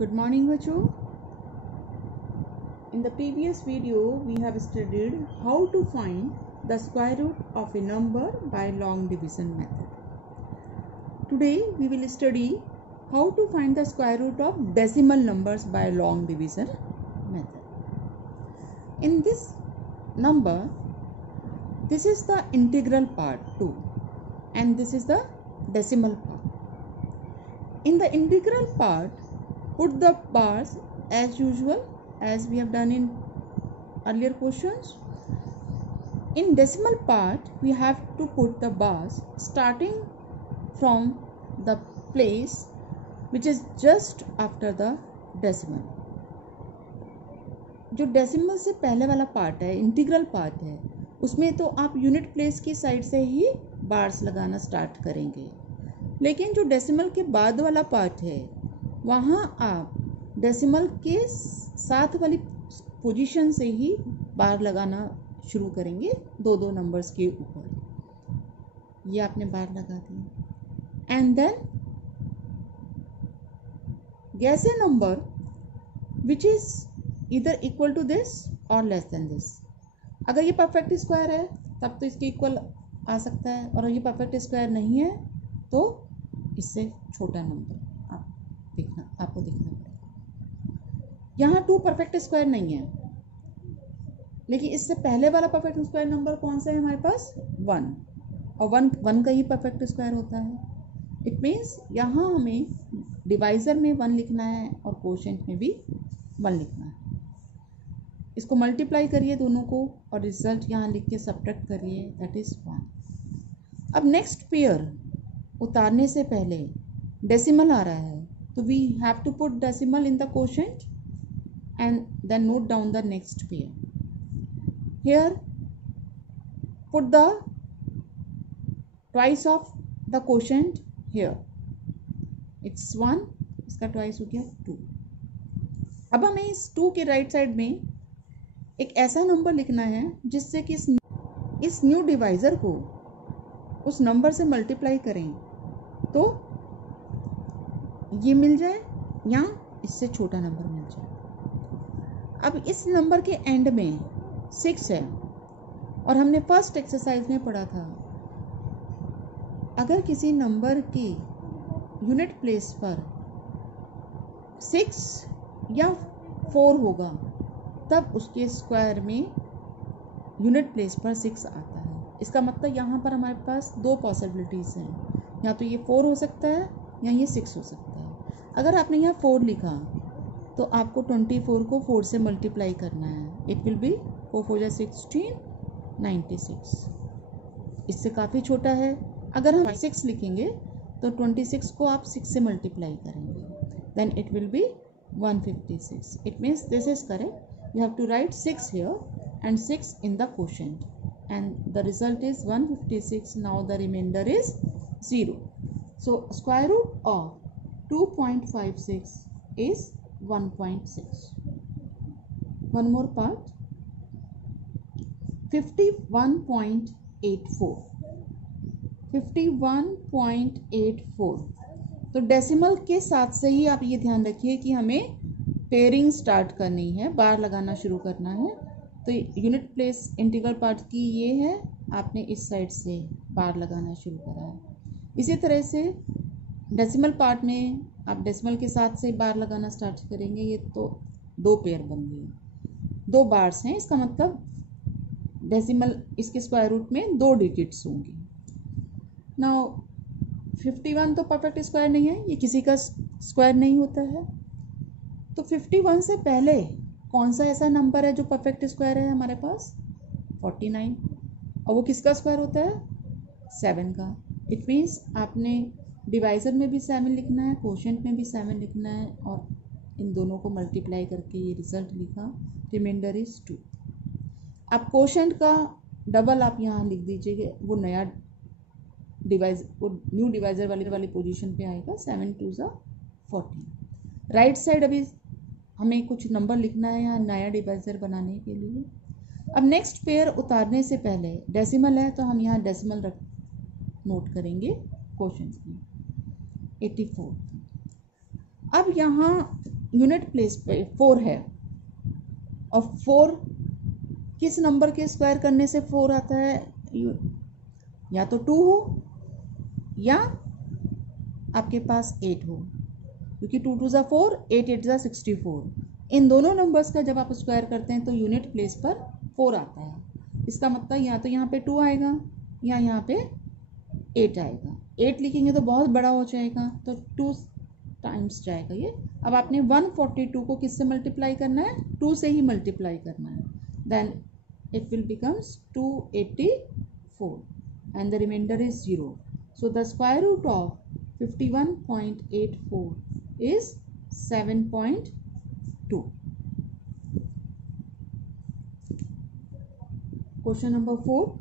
Good morning बच्चों. In the previous video we have studied how to find the square root of a number by long division method. Today we will study how to find the square root of decimal numbers by long division method. In this number, this is the integral part 2 and this is the decimal part. In the integral part, put the bars as usual as we have done in earlier questions. In decimal part, we have to put the bars starting from the place which is just after the decimal. जो decimal से पहले वाला part है, integral part है, उसमें तो आप unit place की साइड से ही बार्स लगाना स्टार्ट करेंगे. लेकिन जो डेसिमल के बाद वाला पार्ट है, वहाँ आप डेसिमल के साथ वाली पोजीशन से ही बार लगाना शुरू करेंगे दो नंबर्स के ऊपर. ये आपने बार लगा दिया and then guess a number which is either equal to this or less than this. अगर ये परफेक्ट स्क्वायर है तब तो इसके इक्वल आ सकता है, और ये परफेक्ट स्क्वायर नहीं है तो इससे छोटा नंबर आपको देखना पड़ेगा. यहाँ 2 परफेक्ट स्क्वायर नहीं है, लेकिन इससे पहले वाला परफेक्ट स्क्वायर नंबर कौन सा है हमारे पास? 1, और 1 का ही परफेक्ट स्क्वायर होता है. इट मीन्स यहाँ हमें डिवाइज़र में 1 लिखना है और कोशेंट में भी 1 लिखना है. इसको मल्टीप्लाई करिए दोनों को और रिजल्ट यहाँ लिख के सब्ट्रैक्ट करिए, दैट इज़ 1. अब नेक्स्ट पेयर उतारने से पहले डेसिमल आ रहा है, तो we have to put decimal in the quotient and then note down the next pair. Here put the twice of the quotient here. It's 1, इसका twice हो गया 2. अब हमें इस 2 के राइट साइड में एक ऐसा नंबर लिखना है जिससे कि इस न्यू डिवाइज़र को उस नंबर से मल्टीप्लाई करें तो ये मिल जाए या इससे छोटा नंबर मिल जाए. अब इस नंबर के एंड में 6 है और हमने फर्स्ट एक्सरसाइज में पढ़ा था, अगर किसी नंबर की यूनिट प्लेस पर 6 या 4 होगा तब उसके स्क्वायर में यूनिट प्लेस पर 6 आता है. इसका मतलब यहाँ पर हमारे पास 2 पॉसिबिलिटीज़ हैं, या तो ये 4 हो सकता है या ये 6 हो सकता है. अगर आपने यहाँ 4 लिखा तो आपको 24 को 4 से मल्टीप्लाई करना है. It will B 4 4 16 96. इससे काफ़ी छोटा है. अगर हम 6 लिखेंगे तो 26 को आप 6 से मल्टीप्लाई करेंगे, then it will be 156. It means this is correct. You have to write 6 here and 6 in the quotient and the result is 156. Now the remainder is 0. So square root of 2.56 is 1.6. One more part. 51.84. 51.84. तो decimal के साथ से ही आप ये ध्यान रखिए कि हमें पेयरिंग स्टार्ट करनी है, बार लगाना शुरू करना है. तो यूनिट प्लेस इंटीग्रल पार्ट की ये है, आपने इस साइड से बार लगाना शुरू करा है. इसी तरह से डेसिमल पार्ट में आप डेसिमल के साथ से बार लगाना स्टार्ट करेंगे. ये तो 2 पेयर बन गए, 2 बार्स हैं. इसका मतलब डेसिमल इसके स्क्वायर रूट में 2 डिजिट्स होंगे. नाउ 51 तो परफेक्ट स्क्वायर नहीं है, ये किसी का स्क्वायर नहीं होता है. तो 51 से पहले कौन सा ऐसा नंबर है जो परफेक्ट स्क्वायर है हमारे पास? 49. और वो किसका स्क्वायर होता है? 7 का. इट मीन्स आपने डिवाइज़र में भी 7 लिखना है, कोशेंट में भी 7 लिखना है, और इन दोनों को मल्टीप्लाई करके ये रिजल्ट लिखा, रिमाइंडर इज 2. आप कोशेंट का डबल आप यहाँ लिख दीजिएगा, वो नया वो न्यू डिवाइज़र वाली पोजीशन पे आएगा. 7 2 14. राइट साइड अभी हमें कुछ नंबर लिखना है यहाँ नया डिवाइज़र बनाने के लिए. अब नेक्स्ट पेयर उतारने से पहले डेसिमल है तो हम यहाँ डेसिमल नोट करेंगे क्वेश्चन में 84। अब यहाँ यूनिट प्लेस पे 4 है और 4 किस नंबर के स्क्वायर करने से 4 आता है, या तो 2 हो या आपके पास 8 हो, क्योंकि 2 2 ज़ा 4, 8 8 ज़ा 64। इन दोनों नंबर्स का जब आप स्क्वायर करते हैं तो यूनिट प्लेस पर 4 आता है। इसका मतलब या तो यहाँ पे 2 आएगा या यहाँ पे 8 आएगा। 8 लिखेंगे तो बहुत बड़ा हो जाएगा, तो 2 टाइम्स जाएगा ये। अब आपने 142 को किससे मल्टीप्लाई करना है, 2 से ही मल्टीप्लाई करना है। Then it will becomes 284 and the remainder is 0. So the square root of 51.84 is 7.2. Question number 4.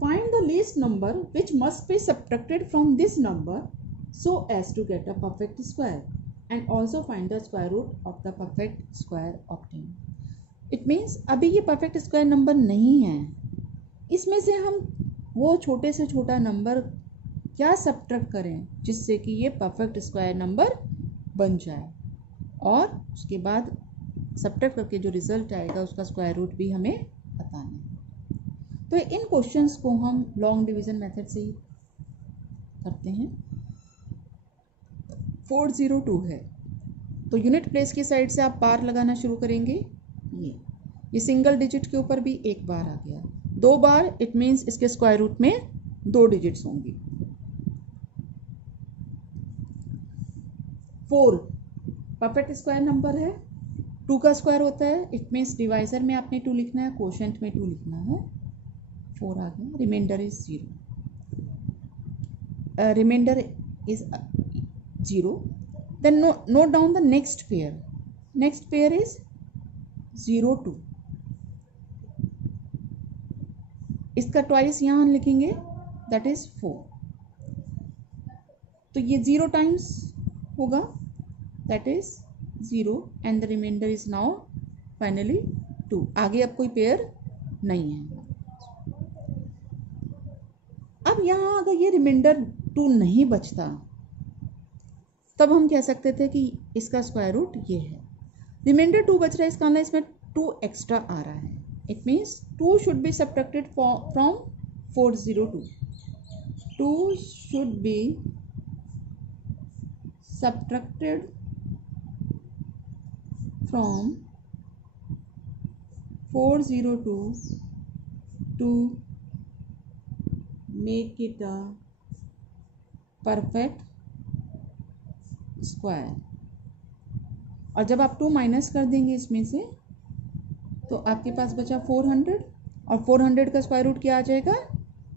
Find the least number which must be subtracted from this number so as to get a perfect square, and also find the square root of the perfect square obtained. It means अभी ये perfect square number नहीं है, इसमें से हम वो छोटे से छोटा नंबर क्या सब्ट्रैक्ट करें जिससे कि ये perfect square number बन जाए, और उसके बाद सब्ट्रैक्ट करके जो रिजल्ट आएगा उसका स्क्वायर रूट भी हमें बताना है। तो इन क्वेश्चंस को हम लॉन्ग डिवीजन मेथड से ही करते हैं। 402 है तो यूनिट प्लेस की साइड से आप बार लगाना शुरू करेंगे। ये सिंगल डिजिट के ऊपर भी एक बार आ गया, 2 बार, इट मीन्स इसके स्क्वायर रूट में 2 डिजिट्स होंगी। 4 परफेक्ट स्क्वायर नंबर है, 2 का स्क्वायर होता है, इट मीन्स डिवाइजर में आपने 2 लिखना है, कोशेंट में 2 लिखना है। 4 आ गया, remainder is 0, remainder is 0। Then note down the next pair. Next pair is 0 2. इसका ट्वाइस यहाँ लिखेंगे, that is 4। तो ये 0 टाइम्स होगा, that is 0 and the remainder is now finally 2। आगे अब कोई पेयर नहीं है। अब यहाँ अगर ये रिमाइंडर 2 नहीं बचता तब हम कह सकते थे कि इसका स्क्वायर रूट ये है। रिमाइंडर 2 बच रहा है, इसका मतलब इसमें 2 एक्स्ट्रा आ रहा है, it means 2 should be subtracted from 402। 2 should be subtracted from 402 to make it a perfect square. और जब आप 2 माइनस कर देंगे इसमें से तो आपके पास बचा 400, और 400 का स्क्वायर रूट क्या आ जाएगा,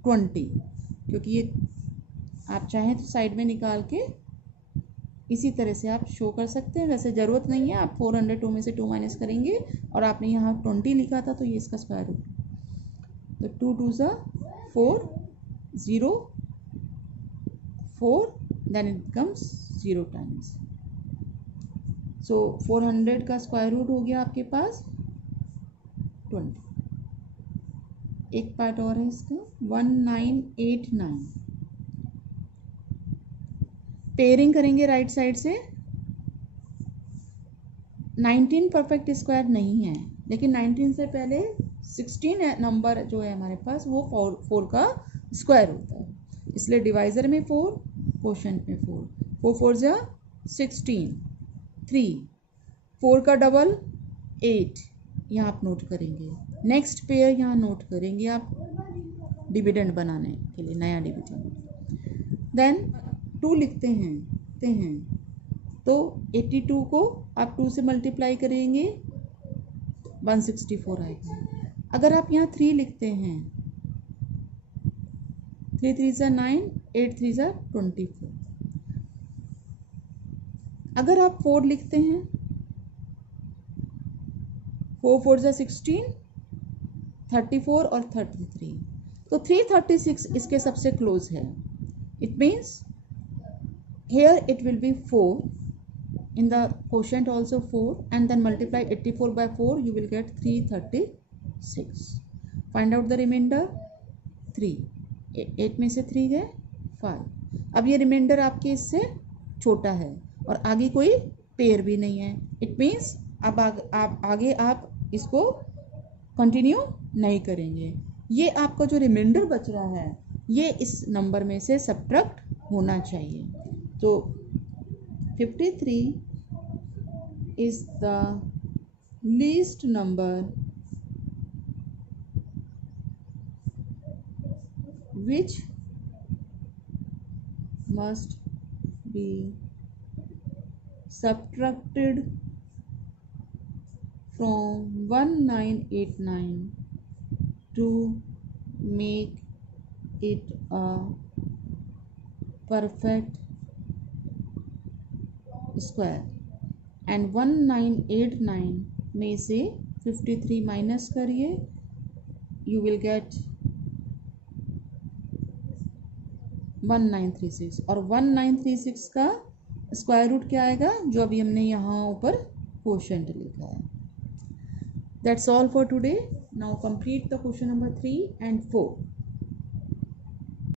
20, क्योंकि ये आप चाहें तो साइड में निकाल के इसी तरह से आप शो कर सकते हैं। वैसे ज़रूरत नहीं है, आप 402 में से 2 माइनस करेंगे और आपने यहाँ 20 लिखा था तो ये इसका स्क्वायर रूट, तो 2 2 ज़ा 4, 0 4, देन इट बिकम्स 0 टाइम्स। सो 400 का स्क्वायर रूट हो गया आपके पास 20। एक पार्ट और है इसका, 1989। पेयरिंग करेंगे राइट साइड से। 19 परफेक्ट स्क्वायर नहीं है, लेकिन 19 से पहले 16 नंबर जो है हमारे पास वो 4 का स्क्वायर होता है, इसलिए डिवाइजर में 4, कोशेंट में 4, 4 4 जा 16, 3, 4 का डबल 8, यहाँ आप नोट करेंगे। नेक्स्ट पेयर यहाँ नोट करेंगे आप डिविडेंड बनाने के लिए, नया डिविडेंड। देन 2 लिखते हैं तो 82 को आप 2 से मल्टीप्लाई करेंगे, 164 आएगा। अगर आप यहाँ 3 लिखते हैं, 3 3 ज़ा 9, 8 3 ज़ा 24। अगर आप 4 लिखते हैं, 4 4 ज़ा 16, 34 और 33, तो 336 इसके सबसे क्लोज है। It means here it will be 4, in the quotient also 4, and then multiply 84 by 4, you will get 336. Find out the remainder, 3, 8 में से 3 गए 5। अब ये रिमाइंडर आपके इससे छोटा है और आगे कोई पेयर भी नहीं है। इट मीन्स अब आगे आप इसको कंटिन्यू नहीं करेंगे। ये आपका जो रिमाइंडर बच रहा है ये इस नंबर में से सब्ट्रैक्ट होना चाहिए। तो 53 is the least number which must be subtracted from 1989 to make it a perfect square। And 1989 में से 53 माइनस करिए, यू विल गेट 1936। और 1936 का स्क्वायर रूट क्या आएगा, जो अभी हमने यहाँ ऊपर क्वोशंट लिखा है। That's all for today. Now complete the question number 3 and 4।